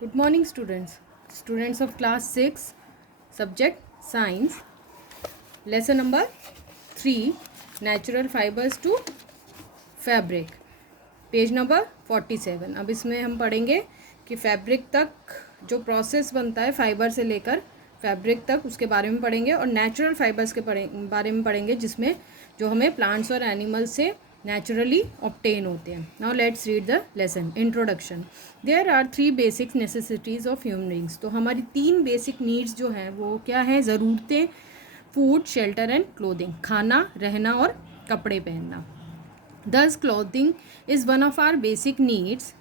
Good morning, students of class 6, subject science, lesson number 3, natural fibers to fabric, page number 47। अब इसमें हम पढ़ेंगे कि फैब्रिक तक जो प्रोसेस बनता है फाइबर से लेकर फैब्रिक तक उसके बारे में पढ़ेंगे, और नेचुरल फाइबर्स के बारे में पढ़ेंगे जिसमें जो हमें प्लांट्स और एनिमल्स से नेचुरली ऑब्टेन होते हैं। Now let's read the lesson. Introduction. There are 3 basic necessities of human beings. तो हमारी 3 बेसिक नीड्स जो हैं वो क्या हैं? ज़रूरतें, फूड, शेल्टर एंड क्लोथिंग, खाना, रहना और कपड़े पहनना। Thus clothing is one of our basic needs,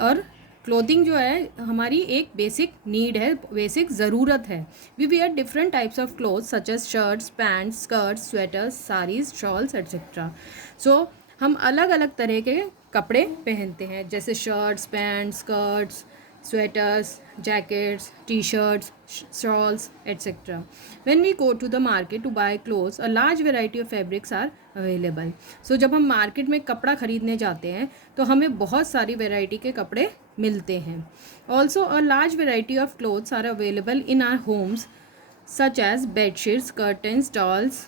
और क्लोथिंग जो है हमारी एक बेसिक नीड है, बेसिक ज़रूरत है। We wear different types of cloth such as shirts, pants, skirts, sweaters, saris, shawls etcetera. So हम अलग अलग तरह के कपड़े पहनते हैं, जैसे shirts, pants, skirts, sweaters, jackets, T shirts, shawls, etc. When we go to the market to buy clothes, a large variety of fabrics are available. So जब हम मार्केट में कपड़ा ख़रीदने जाते हैं तो हमें बहुत सारी वैरायटी के कपड़े मिलते हैं। Also a large variety of clothes are available in our homes such as bedsheets, curtains, towels,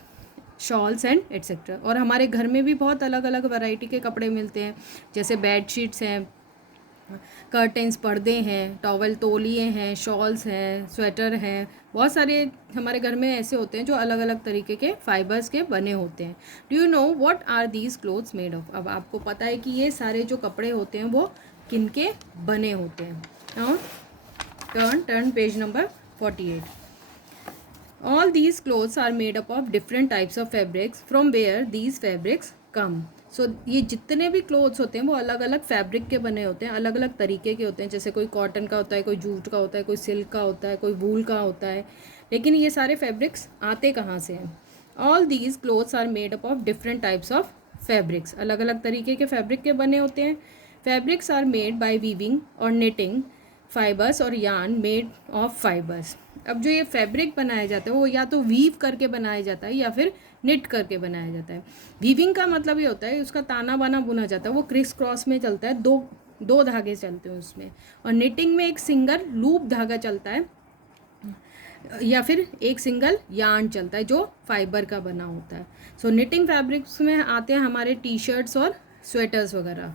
shawls and etcetera. और हमारे घर में भी बहुत अलग अलग वैरायटी के कपड़े मिलते हैं, जैसे बेड शीट्स हैं, कर्टेंस पर्दे हैं, टॉवल तौलिए हैं, शॉल्स हैं, स्वेटर हैं। बहुत सारे हमारे घर में ऐसे होते हैं जो अलग अलग तरीके के फाइबर्स के बने होते हैं। Do you know what are these clothes made of? अब आपको पता है कि ये सारे जो कपड़े होते हैं वो किन के बने होते हैं। Now turn page number 48। All these clothes are made up of different types of fabrics from where these fabrics come. So ये जितने भी क्लोथ्स होते हैं वो अलग अलग फैब्रिक के बने होते हैं, अलग अलग तरीके के होते हैं। जैसे कोई कॉटन का होता है, कोई जूट का होता है, कोई सिल्क का होता है, कोई वूल का होता है। लेकिन ये सारे फैब्रिक्स आते कहाँ से हैं? All these clothes are made up of different types of fabrics. अलग अलग तरीके के फैब्रिक के बने होते हैं। Fabrics are made by weaving और निटिंग फाइबर्स और यार्न मेड ऑफ फाइबर्स। अब जो ये फैब्रिक बनाया जाता है वो या तो वीव करके बनाया जाता है या फिर निट करके बनाया जाता है। वीविंग का मतलब ये होता है उसका ताना बाना बुना जाता है, वो क्रिस क्रॉस में चलता है, दो धागे चलते हैं उसमें। और निटिंग में एक सिंगल लूप धागा चलता है या फिर एक सिंगल यार्न चलता है जो फाइबर का बना होता है। सो निटिंग फैब्रिक्स में आते हैं हमारे टी शर्ट्स और स्वेटर्स वगैरह।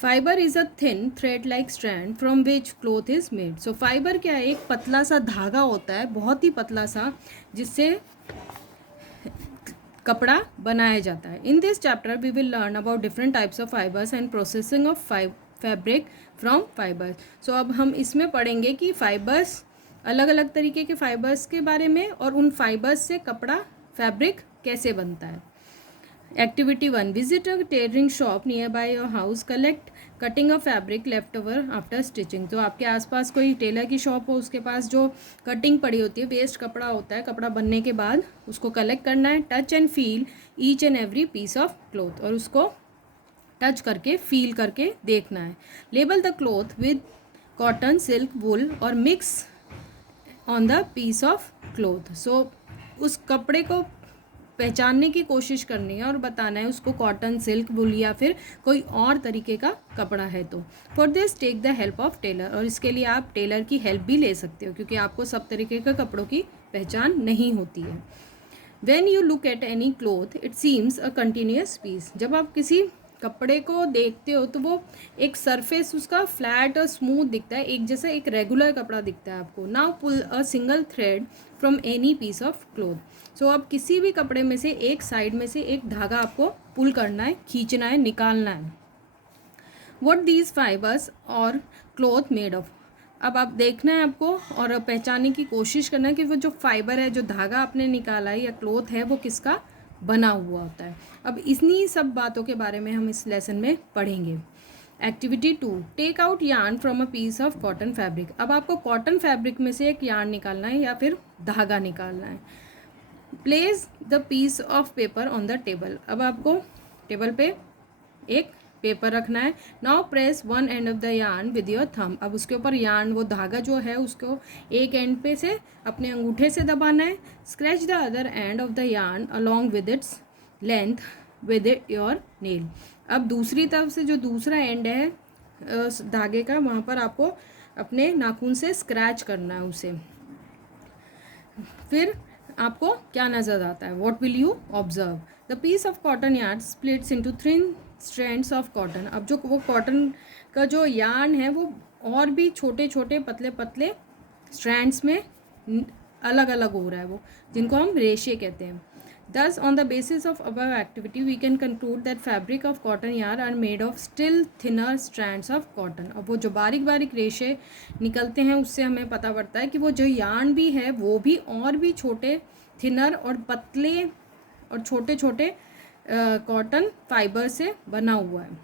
Fibre is a thin thread like strand from which cloth is made. So fibre क्या है? एक पतला सा धागा होता है, बहुत ही पतला सा, जिससे कपड़ा बनाया जाता है। In this chapter we will learn about different types of fibres and processing of fabric from fibres. So अब हम इसमें पढ़ेंगे कि फाइबर्स, अलग अलग तरीके के फाइबर्स के बारे में, और उन फाइबर्स से कपड़ा फैब्रिक कैसे बनता है। Activity 1. Visit a tailoring shop nearby your house. Collect cutting of fabric left over after stitching. तो आपके आसपास कोई टेलर की शॉप हो, उसके पास जो कटिंग पड़ी होती है, वेस्ट कपड़ा होता है, कपड़ा बनने के बाद उसको कलेक्ट करना है। Touch and feel each and every piece of cloth, और उसको टच करके फील करके देखना है। Label the cloth with cotton, silk, wool और mix on the piece of cloth. So उस कपड़े को पहचानने की कोशिश करनी है और बताना है उसको कॉटन, सिल्क, वुल या फिर कोई और तरीके का कपड़ा है। तो for this take the help of tailor, और इसके लिए आप टेलर की हेल्प भी ले सकते हो क्योंकि आपको सब तरीके के कपड़ों की पहचान नहीं होती है। When you look at any cloth it seems a continuous piece. जब आप किसी कपड़े को देखते हो तो वो एक सरफेस उसका फ्लैट और स्मूथ दिखता है, एक जैसा एक रेगुलर कपड़ा दिखता है आपको। Now pull a single thread from any piece of cloth. So अब किसी भी कपड़े में से एक साइड में से एक धागा आपको पुल करना है, खींचना है, निकालना है। व्हाट दीज फाइबर्स और क्लॉथ मेड ऑफ। अब आप देखना है आपको और पहचानने की कोशिश करना है कि वो जो फाइबर है, जो धागा आपने निकाला है या क्लॉथ है, वो किसका बना हुआ होता है। अब इन्हीं सब बातों के बारे में हम इस लेसन में पढ़ेंगे। Activity 2. Take out yarn from a piece of cotton fabric. अब आपको कॉटन फैब्रिक में से एक यार्न निकालना है या फिर धागा निकालना है। Place the piece of paper on the table. अब आपको टेबल पे एक पेपर रखना है। Now press one end of the yarn with your thumb. अब उसके ऊपर यार्न, वो धागा जो है उसको एक एंड पे से अपने अंगूठे से दबाना है। Scratch the other and of the yarn along with its length with your nail. अब दूसरी तरफ से जो दूसरा एंड है धागे का, वहाँ पर आपको अपने नाखून से स्क्रैच करना है उसे। फिर आपको क्या नज़र आता है, what will you observe, the piece of cotton yarn splits into thin strands of cotton. अब जो वो कॉटन का जो यार्न है वो और भी छोटे छोटे पतले पतले स्ट्रैंड्स में अलग अलग हो रहा है वो, जिनको हम रेशे कहते हैं। Thus, on the basis of above activity, we can conclude that fabric of cotton yarn are made of still thinner strands of cotton. अब वो जो बारीक बारीक रेशे निकलते हैं उससे हमें पता पड़ता है कि वो जो यार्न भी है वो भी और भी छोटे थिनर और पतले और छोटे छोटे कॉटन फाइबर से बना हुआ है।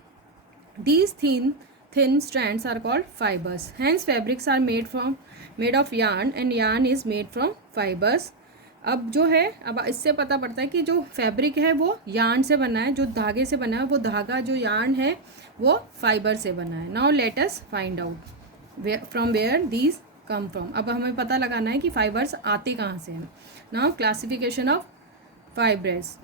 These thin strands are called fibers. Hence, fabrics are made of yarn and yarn is made from fibers. अब जो है, अब इससे पता पड़ता है कि जो फैब्रिक है वो यार्न से बना है, जो धागे से बना है वो धागा जो यार्न है वो फाइबर से बना है। Now let us find out from where these come from. अब हमें पता लगाना है कि फाइबर्स आते कहाँ से हैं। Now classification of fibres.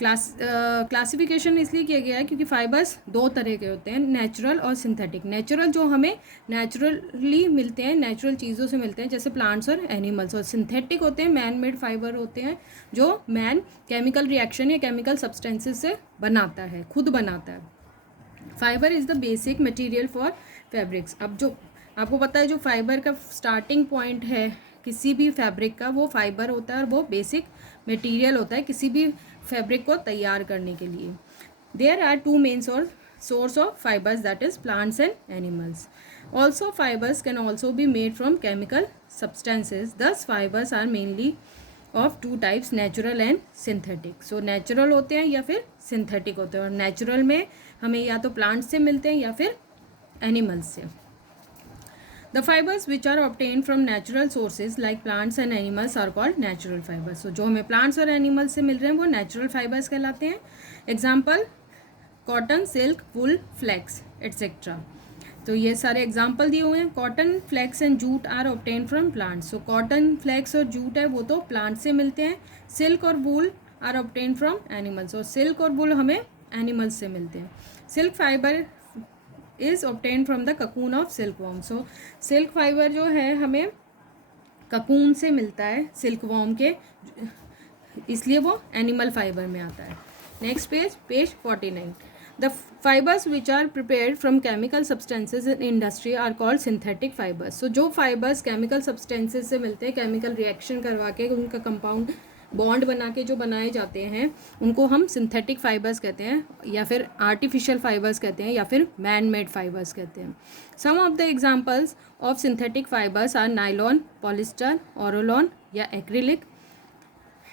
Classification इसलिए किया गया है क्योंकि फाइबर्स दो तरह के होते हैं, नेचुरल और सिंथेटिक। नेचुरल जो हमें नेचुरली मिलते हैं, नेचुरल चीज़ों से मिलते हैं जैसे प्लांट्स और एनिमल्स, और सिंथेटिक होते हैं मैन मेड फाइबर होते हैं जो मैन केमिकल रिएक्शन या केमिकल सब्सटेंसेस से बनाता है, खुद बनाता है। Fibre is the basic material for fabrics. अब जो आपको पता है जो फाइबर का स्टार्टिंग पॉइंट है किसी भी फैब्रिक का वो फाइबर होता है और वो बेसिक मटेरियल होता है किसी भी फैब्रिक को तैयार करने के लिए। There are two main source of fibres, that is plants and animals. Also fibres can also be made from chemical substances. Thus fibres are mainly of two types, natural and synthetic. So natural होते हैं या फिर synthetic होते हैं, और natural में हमें या तो प्लांट्स से मिलते हैं या फिर एनिमल्स से। The fibers which are obtained from natural sources like plants and animals are called natural fibers. So जो हमें plants और animals से मिल रहे हैं वो natural fibers कहलाते हैं। Example cotton, silk, wool, flax, etc. तो ये सारे एग्जाम्पल दिए हुए हैं। Cotton, flax and jute are obtain from plants. So cotton, flax और जूट है वो तो प्लांट से मिलते हैं। सिल्क और wool are obtain from animals, और सिल्क और वूल हमें एनिमल्स से मिलते हैं। Silk fibre is obtain from the cocoon of silkworm. So silk fibre जो है हमें ककून से मिलता है सिल्क वॉर्म के, इसलिए वो एनिमल फाइबर में आता है। Next page 49। The fibres which are prepared from chemical substances in industry are called synthetic fibres. So जो फाइबर्स केमिकल सब्सटेंसेज से मिलते हैं, केमिकल रिएक्शन करवा के उनका कंपाउंड बॉन्ड बना के जो बनाए जाते हैं उनको हम सिंथेटिक फाइबर्स कहते हैं, या फिर आर्टिफिशियल फाइबर्स कहते हैं, या फिर मैन मेड फाइबर्स कहते हैं। Some of the examples of synthetic fibres are nylon, polyester, Orlon या acrylic,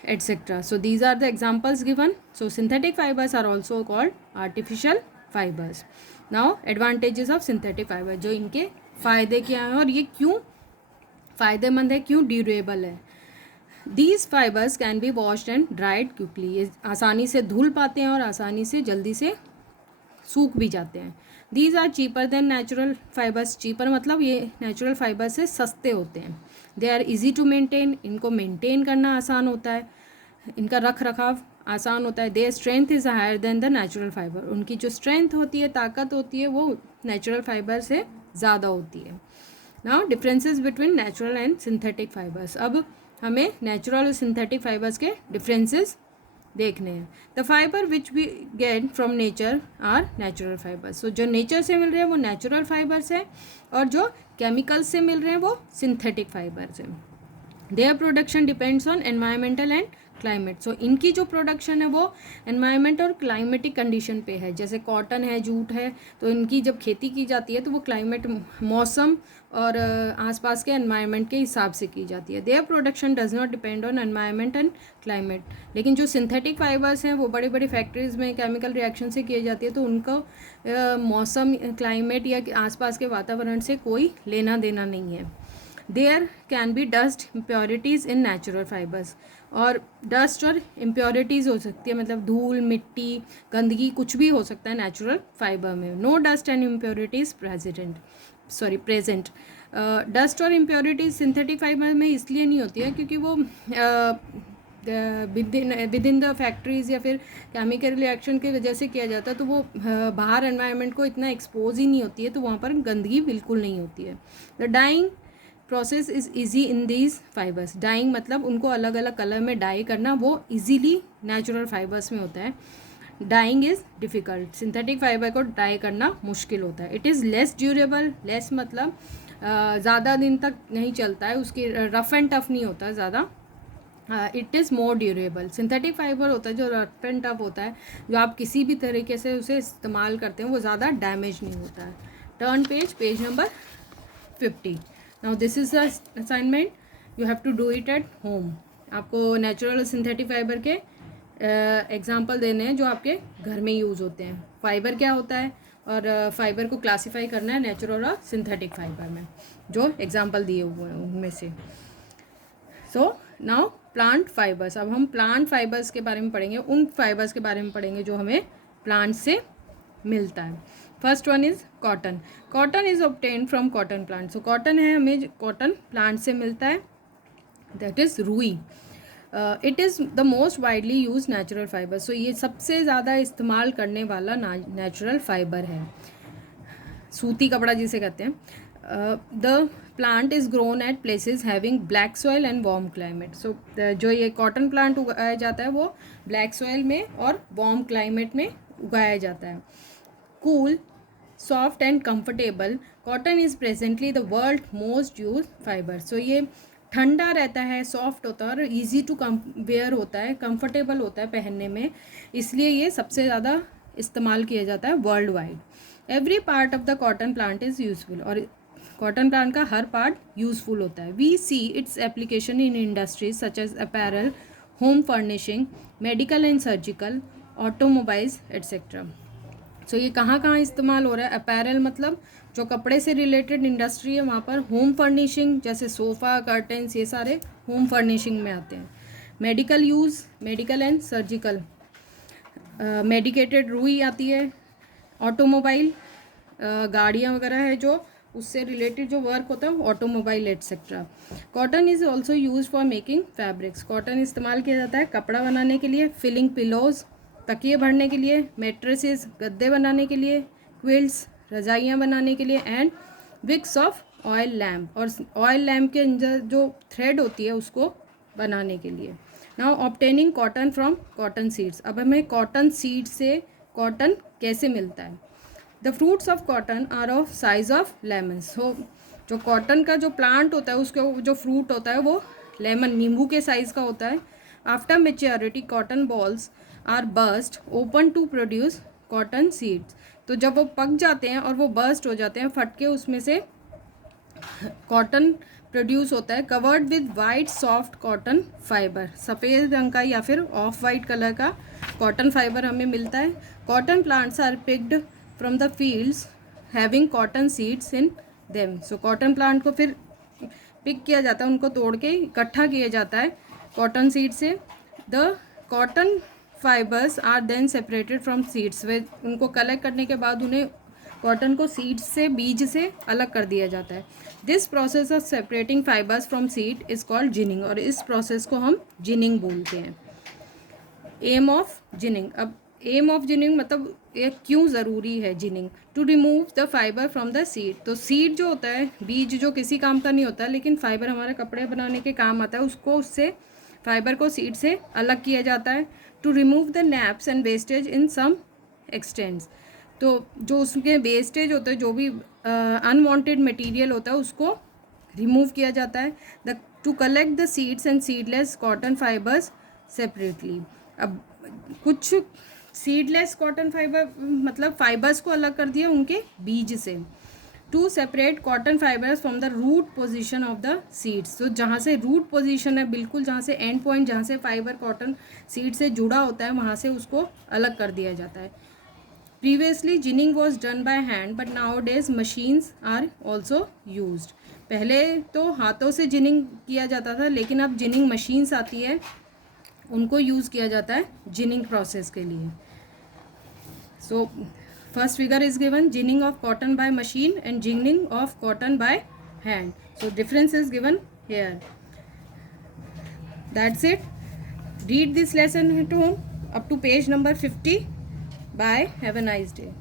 etc. So these are the examples given. So synthetic fibers are also called artificial fibers. Now advantages of synthetic fiber, जो इनके फ़ायदे क्या हैं और ये क्यों फ़ायदेमंद है, क्यों ड्यूरेबल है। These fibers can be washed and dried quickly. ये आसानी से धुल पाते हैं और आसानी से जल्दी से सूख भी जाते हैं। These are cheaper than natural fibers. cheaper मतलब ये natural fibers से सस्ते होते हैं। They are easy to maintain. इनको maintain करना आसान होता है, इनका रख रखाव आसान होता है। Their strength is higher than the natural fiber. उनकी जो strength होती है, ताकत होती है, वो natural fiber से ज़्यादा होती है। Now differences between natural and synthetic fibers. अब हमें नेचुरल और सिंथेटिक फाइबर्स के डिफरेंसेस देखने हैं। The fibre which we get from nature are natural fibres. So जो नेचर से मिल रहे हैं वो नेचुरल फाइबर्स हैं, और जो केमिकल्स से मिल रहे हैं वो सिंथेटिक फाइबर्स हैं। Their production depends on environmental and climate. So इनकी जो प्रोडक्शन है वो एनवायरमेंट और क्लाइमेटिक कंडीशन पे है। जैसे कॉटन है, जूट है, तो इनकी जब खेती की जाती है तो वो क्लाइमेट, मौसम और आसपास के एनवायरनमेंट के हिसाब से की जाती है। Their production does not depend on environment and climate. लेकिन जो सिंथेटिक फाइबर्स हैं वो बड़ी बड़ी फैक्ट्रीज़ में केमिकल रिएक्शन से किए जाती है, तो उनको मौसम, क्लाइमेट या आसपास के वातावरण से कोई लेना देना नहीं है। There can be dust impurities in natural fibres, और डस्ट और इम्प्योरिटीज़ हो सकती है, मतलब धूल, मिट्टी, गंदगी, कुछ भी हो सकता है नेचुरल फाइबर में। No dust and impurities present. Dust और इम्प्योरिटीज़ सिंथेटिक फाइबर में इसलिए नहीं होती है क्योंकि वो विद इन द फैक्ट्रीज़ या फिर केमिकल रिएक्शन की वजह से किया जाता है, तो वो बाहर एनवायरनमेंट को इतना एक्सपोज ही नहीं होती है, तो वहाँ पर गंदगी बिल्कुल नहीं होती है. The dyeing process is easy in these fibres. Dyeing मतलब उनको अलग अलग कलर में डाई करना, वो ईजीली नेचुरल फाइबर्स में होता है. Dyeing is difficult. Synthetic fibre को डाई करना मुश्किल होता है. It is less durable. Less मतलब ज़्यादा दिन तक नहीं चलता है, उसकी रफ़ एंड टफ नहीं होता ज़्यादा. It is more durable. Synthetic fibre होता है जो रफ एंड टफ होता है, जो आप किसी भी तरीके से उसे इस्तेमाल करते हैं वो ज़्यादा डैमेज नहीं होता है. Turn page number 50. Now this is the assignment. You have to do it at home. आपको नेचुरल सिंथेटिक फाइबर के एग्जाम्पल देने हैं जो आपके घर में यूज़ होते हैं. फाइबर क्या होता है और फाइबर को क्लासीफाई करना है नेचुरल और सिंथेटिक फाइबर में, जो एग्जाम्पल दिए हुए हैं उनमें से. So now plant fibres. अब हम प्लांट फाइबर्स के बारे में पढ़ेंगे, उन फाइबर्स के बारे में पढ़ेंगे जो हमें प्लांट से मिलता है. First one is cotton. Cotton is obtain from cotton plant. So cotton है हमें कॉटन प्लांट से मिलता है, दैट इज़ रुई. It is the most widely use natural fibre. So ये सबसे ज़्यादा इस्तेमाल करने वाला नेचुरल फाइबर है, सूती कपड़ा जिसे कहते हैं. The plant is grown at places having black soil and warm climate. So जो ये कॉटन प्लांट उगाया जाता है वो ब्लैक सॉइल में और वार्म क्लाइमेट में उगाया जाता है. Cool, soft and comfortable. Cotton is presently the world most use fibre. So ये ठंडा रहता है, सॉफ्ट होता है और ईजी टू वेयर होता है, कंफर्टेबल होता है पहनने में, इसलिए ये सबसे ज़्यादा इस्तेमाल किया जाता है worldwide. Every part of the cotton plant is useful. और कॉटन प्लांट का हर पार्ट यूजफुल होता है. We see its application in industries such as apparel, home furnishing, medical and surgical, automobiles etcetera. So ये कहाँ कहाँ इस्तेमाल हो रहा है. अपैरल मतलब जो कपड़े से रिलेटेड इंडस्ट्री है वहाँ पर. होम फर्निशिंग जैसे सोफ़ा, कर्टन्स, ये सारे होम फर्निशिंग में आते हैं. Medical use, medical and surgical, medicated रुई आती है. ऑटोमोबाइल, गाड़ियाँ वगैरह है जो उससे रिलेटेड जो वर्क होता है automobile etcetera. Cotton is also use for making fabrics. Cotton इस्तेमाल किया जाता है कपड़ा बनाने के लिए, फिलिंग पिलोज, तकिए भरने के लिए, मेट्रेसेस, गद्दे बनाने के लिए, क्विल्ट्स, रजाइयाँ बनाने के लिए, and wicks of oil lamp. और ऑयल लैम्प के अंदर जो थ्रेड होती है उसको बनाने के लिए. Now obtaining cotton from cotton seeds. अब हमें कॉटन सीड से कॉटन कैसे मिलता है. The fruits of cotton are of size of lemon. So जो कॉटन का जो प्लांट होता है उसके जो फ्रूट होता है वो लेमन, नींबू के साइज़ का होता है. After maturity cotton balls are burst open to produce cotton seeds. तो जब वो पक जाते हैं और वो बर्स्ट हो जाते हैं, फट के उसमें से कॉटन प्रोड्यूस होता है. Covered with white soft cotton fibre. सफ़ेद रंग का या फिर ऑफ वाइट कलर का कॉटन फाइबर हमें मिलता है. Cotton plants are picked from the fields having cotton seeds in them. So cotton plant को फिर पिक किया जाता है, उनको तोड़ के इकट्ठा किया जाता है कॉटन सीड से. The cotton fibres are then separated from seeds. वे उनको कलेक्ट करने के बाद उन्हें कॉटन को सीड्स से, बीज से अलग कर दिया जाता है. This process of separating fibres from seed is called ginning. और इस प्रोसेस को हम जिनिंग बोलते हैं. Aim of ginning. अब एम ऑफ जिनिंग मतलब ये क्यों ज़रूरी है ginning. To remove the fibre from the seed. तो सीड जो होता है, बीज जो किसी काम का नहीं होता लेकिन फाइबर हमारे कपड़े बनाने के काम आता है, उसको उससे फाइबर को सीड से अलग किया जाता है. To remove the neps and wastage in some extents. तो जो उसके वेस्टेज होता है, जो भी अनवांटेड मटेरियल होता है उसको रिमूव किया जाता है. The to collect the seeds and seedless cotton fibres separately. अब कुछ सीडलेस कॉटन फाइबर मतलब फाइबर्स को अलग कर दिया उनके बीज से. To separate cotton fibres from the root position of the seeds. तो जहाँ से रूट पोजीशन है, बिल्कुल जहाँ से एंड पॉइंट जहाँ से फाइबर कॉटन सीड से जुड़ा होता है, वहाँ से उसको अलग कर दिया जाता है. Previously ginning was done by hand but nowadays machines are also used. पहले तो हाथों से जिनिंग किया जाता था लेकिन अब जिनिंग मशीन्स आती है, उनको यूज़ किया जाता है जिनिंग प्रोसेस के लिए. So first figure is given, ginning of cotton by machine and ginning of cotton by hand. So difference is given here. That's it. read this lesson at home up to page number 50. Bye. Have a nice day.